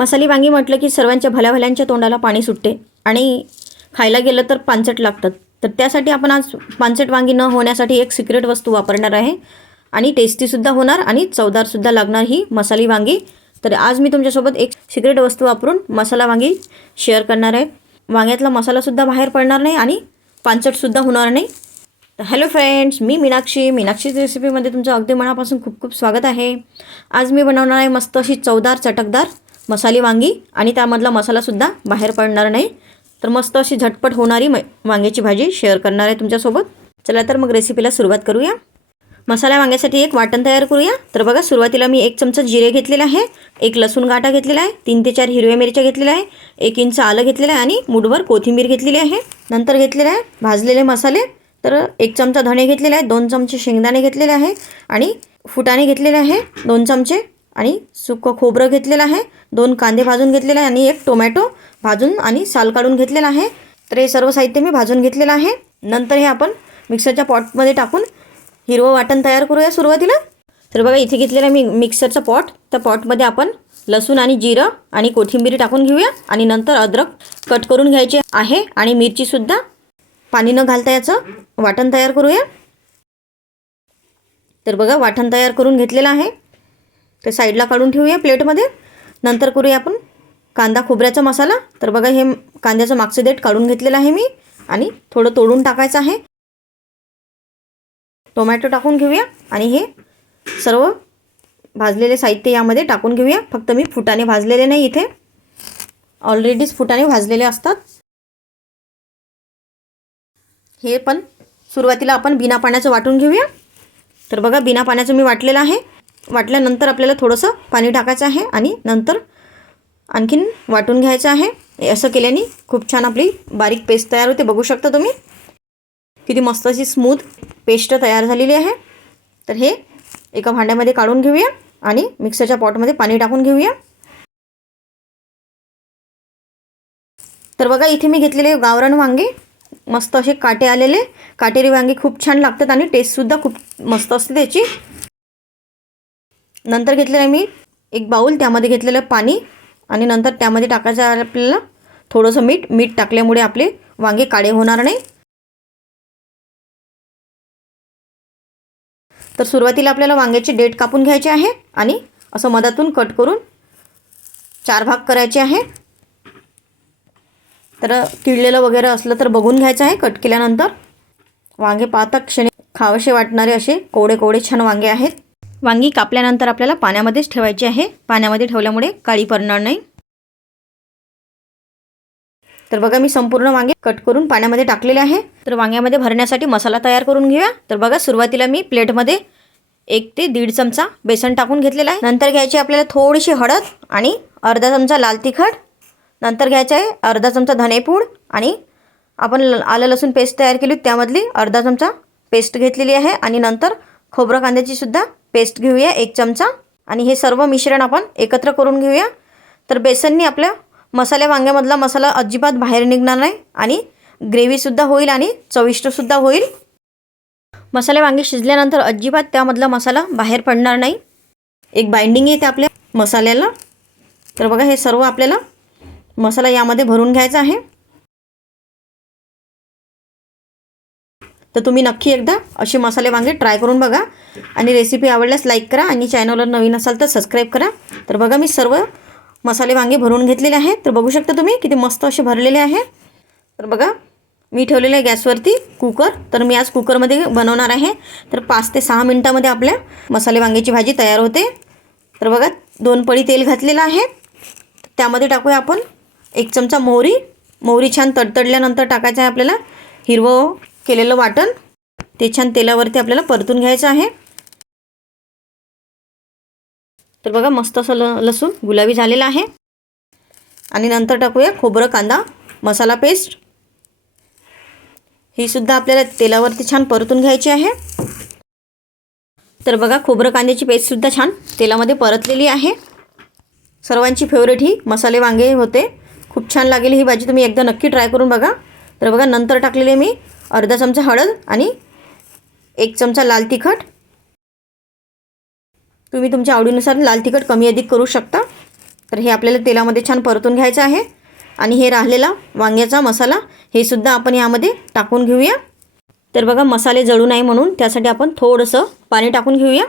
मसाली वांगी म्हटलं की सर्वांच्या भल्याभल्यांच्या तोंडाला पाणी सुटते आणि खायला गेलं तर पानचट लागतात. तर त्यासाठी आपण आज पानचट वांगी न होण्यासाठी एक सिक्रेट वस्तू वापरणार आहे आणि टेस्टीसुद्धा होणार आणि चवदारसुद्धा लागणार ही मसाली वांगी. तर आज मी तुमच्यासोबत एक सिक्रेट वस्तू वापरून मसाला वांगी शेअर करणार आहे. वांग्यातला मसालासुद्धा बाहेर पडणार नाही आणि पानचटसुद्धा होणार नाही. हॅलो फ्रेंड्स मी मीनाक्षी. मीनाक्षी रेसिपीमध्ये तुमचं अगदी मनापासून खूप खूप स्वागत आहे. आज मी बनवणार आहे मस्त अशी चवदार चटकदार मसाली वांगी आणि त्यामधला मसालासुद्धा बाहेर पडणार नाही. तर मस्त अशी झटपट होणारी मै वांग्याची भाजी शेअर करणार आहे तुमच्यासोबत. चला तर मग रेसिपीला सुरुवात करूया. मसाला वांग्यासाठी एक वाटण तयार करूया. तर बघा सुरुवातीला मी एक चमचा जिरे घेतलेला आहे एक लसूण गाठा घेतलेला आहे तीन ते चार हिरव्या मिरच्या घेतलेल्या आहे एक इंच आलं घेतलेलं आहे आणि मुठभर कोथिंबीर घेतलेली आहे. नंतर घेतलेलं आहे भाजलेले मसाले. तर एक चमचा धणे घेतलेले आहे दोन चमचे शेंगदाणे घेतलेले आहे आणि फुटाणे घेतलेले आहे दोन चमचे आणि सुकं खोबरं घेतलेलं आहे. दोन कांदे भाजून घेतलेले आहे आणि एक टोमॅटो भाजून आणि साल काढून घेतलेला आहे. तर हे सर्व साहित्य मी भाजून घेतलेलं आहे. नंतर हे आपण मिक्सरच्या पॉटमध्ये टाकून हिरवं वाटण तयार करूया सुरुवातीला. तर बघा इथे घेतलेलं मी मिक्सरचं पॉट. त्या पॉटमध्ये आपण लसूण आणि जिरं आणि कोथिंबीर टाकून घेऊया आणि नंतर अद्रक कट करून घ्यायचे आहे आणि मिरचीसुद्धा. पाणी न घालता याचं वाटण तयार करूया. तर बघा वाटण तयार करून घेतलेलं आहे. ते साईडला काढून ठेवूया प्लेटमध्ये. नंतर करूया आपण कांदा खोबऱ्याचा मसाला. तर बघा हे कांद्याचं मागचं देठ काढून घेतलेलं आहे मी आणि थोडं तोडून टाकायचं आहे. टोमॅटो टाकून घेऊया आणि हे सर्व भाजलेले साहित्य यामध्ये टाकून घेऊया. फक्त मी फुटाने भाजलेले नाही इथे. ऑलरेडीच फुटाने भाजलेले असतात. हे पण सुरुवातीला आपण बिना पाण्याचं वाटून घेऊया. तर बघा बिना पाण्याचं मी वाटलेलं आहे. वाटल्यानंतर आपल्याला थोडंसं पाणी टाकायचं आहे आणि नंतर आणखीन वाटून घ्यायचं आहे. असं केल्याने खूप छान आपली बारीक पेस्ट तयार होते. बघू शकता तुम्ही. किती मस्त अशी स्मूथ पेस्ट तयार झालेली आहे. तर हे एका भांड्यामध्ये काढून घेऊया आणि मिक्सरच्या पॉटमध्ये पाणी टाकून घेऊया. तर बघा इथे मी घेतलेले गावरान वांगे मस्त असे काटे आलेले. काटेरी वांगे खूप छान लागतात आणि टेस्टसुद्धा खूप मस्त असते त्याची. नंतर घेतलेलं मी एक बाऊल त्यामध्ये घेतलेलं पाणी आणि नंतर त्यामध्ये टाकायचं आहे आपल्याला थोडंसं मीठ. मीठ टाकल्यामुळे आपले वांगे काळे होणार नाही. तर सुरुवातीला आपल्याला वांग्याची डेट कापून घ्यायची आहे आणि असं मधातून कट करून चार भाग करायचे आहे. तर किडलेलं वगैरे असलं तर बघून घ्यायचं आहे. कट केल्यानंतर वांगे पाहता क्षणी खावसे वाटणारे असे कोवडे कोवडे छान वांगे आहेत. वांगी कापल्यानंतर आपल्याला पाण्यामध्येच ठेवायची आहे. पाण्यामध्ये ठेवल्यामुळे काळी पडणार नाही. तर बघा मी संपूर्ण वांगे कट करून पाण्यामध्ये टाकलेले आहे. तर वांग्यामध्ये भरण्यासाठी मसाला तयार करून घेऊया. तर बघा सुरुवातीला मी प्लेटमध्ये एक ते दीड चमचा बेसन टाकून घेतलेला आहे. नंतर घ्यायची आपल्याला थोडीशी हळद आणि अर्धा चमचा लाल तिखट. नंतर घ्यायचं आहे अर्धा चमचा धनेपूड आणि आपण आलं लसूण पेस्ट तयार केली त्यामधली अर्धा चमचा पेस्ट घेतलेली आहे. आणि नंतर खोबरं कांद्याची सुद्धा पेस्ट घेऊया एक चमचा आणि हे सर्व मिश्रण आपण एकत्र करून घेऊया. तर बेसननी आपल्या मसाल्या वांग्यामधला मसाला अजिबात बाहेर निघणार नाही आणि ग्रेव्हीसुद्धा होईल आणि चविष्टसुद्धा होईल. मसाले वांगे शिजल्यानंतर अजिबात त्यामधला मसाला बाहेर पडणार नाही. एक बाइंडिंग येते आपल्या मसाल्याला. तर बघा हे सर्व आपल्याला मसाला यामध्ये भरून घ्यायचा आहे. तर तुम्ही नक्की एकदा असे मसाले वांगे ट्राय करून बघा. आणि रेसिपी आवडल्यास लाईक करा आणि चॅनलवर नवीन असाल तर सबस्क्राईब करा. तर बघा मी सर्व मसाले वांगे भरून घेतलेले आहेत. तर बघू शकता तुम्ही किती मस्त असे भरलेले आहे. तर बघा मी ठेवलेलं आहे गॅसवरती कुकर तर मी आज कुकरमध्ये बनवणार आहे. तर पाच ते सहा मिनटामध्ये आपल्या मसाले वांग्याची भाजी तयार होते. तर बघा दोन पळी तेल घातलेलं आहे. त्यामध्ये टाकूया आपण एक चमचा मोहरी. मोहरी छान तडतडल्यानंतर टाकायचं आहे आपल्याला हिरवं केलेलं वाटण. ते छान तेलावरती आपल्याला परतून घ्यायचं आहे. तर बघा मस्त असं ल लसूण गुलाबी झालेला आहे. आणि नंतर टाकूया खोबरं कांदा मसाला पेस्ट. ही सुद्धा आपल्याला तेलावरती छान परतून घ्यायची आहे. तर बघा खोबरं कांद्याची पेस्टसुद्धा छान तेलामध्ये परतलेली आहे. सर्वांची फेवरेट ही मसाले वांगे होते. खूप छान लागेल ही भाजी तुम्ही एकदा नक्की ट्राय करून बघा. तर बघा नंतर टाकलेले मी अर्धा चमचा हळद आणि एक चमचा लाल तिखट. तुम्ही तुमच्या आवडीनुसार लाल तिखट कमी अधिक करू शकता. तर हे आपल्याला तेलामध्ये छान परतून घ्यायचं आहे. आणि हे राहिलेला वांग्याचा मसाला हे सुद्धा आपण यामध्ये टाकून घेऊया. तर बघा मसाले जळू नाही म्हणून त्यासाठी आपण थोडंसं पाणी टाकून घेऊया.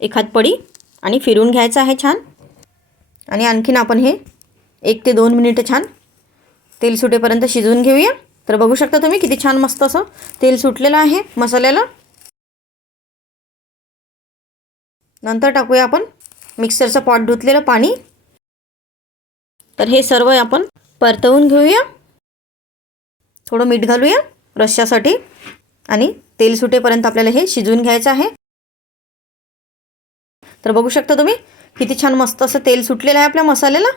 एखाद पडी आणि फिरून घ्यायचं आहे छान. आणि आणखीन आपण हे एक ते दोन मिनिटं छान तेल सुटेपर्यंत शिजवून घेऊया. तर बघू शकता तुम्ही किती छान मस्त असं तेल सुटलेलं आहे मसाल्याला. नंतर टाकूया आपण मिक्सरचं पॉट धुतलेलं पाणी. तर हे सर्व आपण परतवून घेऊया. थोडं मीठ घालूया रश्श्यासाठी आणि तेल सुटेपर्यंत आपल्याला हे शिजवून घ्यायचं आहे. तर बघू शकता तुम्ही किती छान मस्त असं तेल सुटलेलं आहे आपल्या मसाल्याला.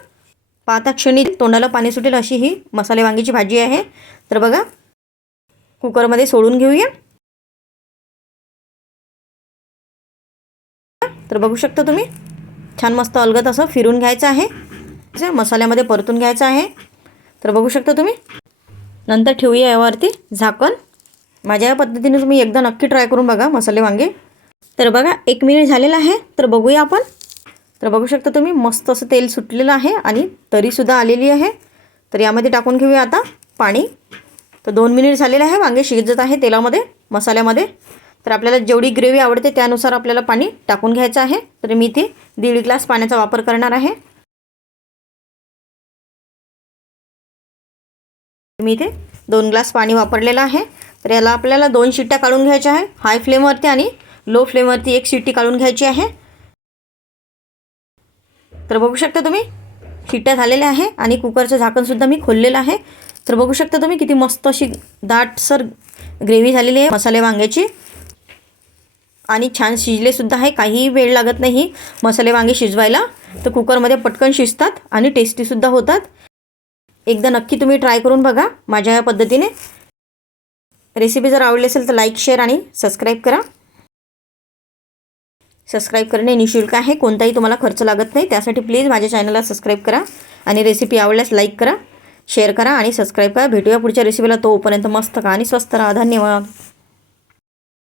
पाहता क्षणी तोंडाला पाणी सुटेल अशी ही मसाले वांगीची भाजी आहे. तर बघा कुकरमध्ये सोडून घेऊया. तर बघू शकता तुम्ही. छान मस्त अलगत असं फिरून घ्यायचं आहे. मसाल्यामध्ये परतून घ्यायचं आहे. तर बघू शकता तुम्ही. नंतर ठेवूया यावरती झाकण. माझ्या या पद्धतीने तुम्ही एकदा नक्की ट्राय करून बघा मसाले वांगे. तर बघा एक मिनिट झालेला आहे. तर बघूया आपण. तर बघू शकता तुम्ही मस्त असं तेल सुटलेलं आहे आणि तरीसुद्धा आलेली आहे. तर यामध्ये टाकून घेऊया आता पाणी. तर दोन मिनिट झालेलं आहे. वांगे शिजत आहे तेलामध्ये मसाल्यामध्ये. तर आपल्याला जेवढी ग्रेव्ही आवडते त्यानुसार आपल्याला पाणी टाकून घ्यायचं आहे. तर मी इथे दीड ग्लास पाण्याचा वापर करणार आहे. मी इथे दोन ग्लास पाणी वापरलेलं आहे. तर याला आपल्याला दोन शिट्ट्या काढून घ्यायच्या आहे. हाय फ्लेमवरती आणि लो फ्लेमवरती एक शिट्टी काढून घ्यायची आहे. तर बघू शकता तुम्ही शिट्ट्या झालेल्या आहे आणि कुकरचं झाकणसुद्धा मी खोललेलं आहे. तर बघू शकता तुम्ही किती मस्त अशी दाटसर ग्रेव्ही झालेली आहे. मसाले वांग्याची. आणि छान शिजलेसुद्धा आहे काहीही वेळ लागत नाही. मसाले वांगे शिजवायला तर कुकरमध्ये पटकन शिजतात आणि टेस्टीसुद्धा होतात. एकदा नक्की तुम्ही ट्राय करून बघा माझ्या या पद्धतीने. रेसिपी जर आवडली असेल तर लाईक शेअर आणि सबस्क्राईब करा. सबस्क्राईब करणे निशुल्क आहे कोणताही तुम्हाला खर्च लागत नाही. त्यासाठी प्लीज माझ्या चॅनलला सबस्क्राईब करा आणि रेसिपी आवडल्यास लाईक करा शेअर करा आणि सबस्क्राईब करा. भेटूया पुढच्या रेसिपीला तोपर्यंत मस्त का आणि स्वस्त राहा. धन्यवाद.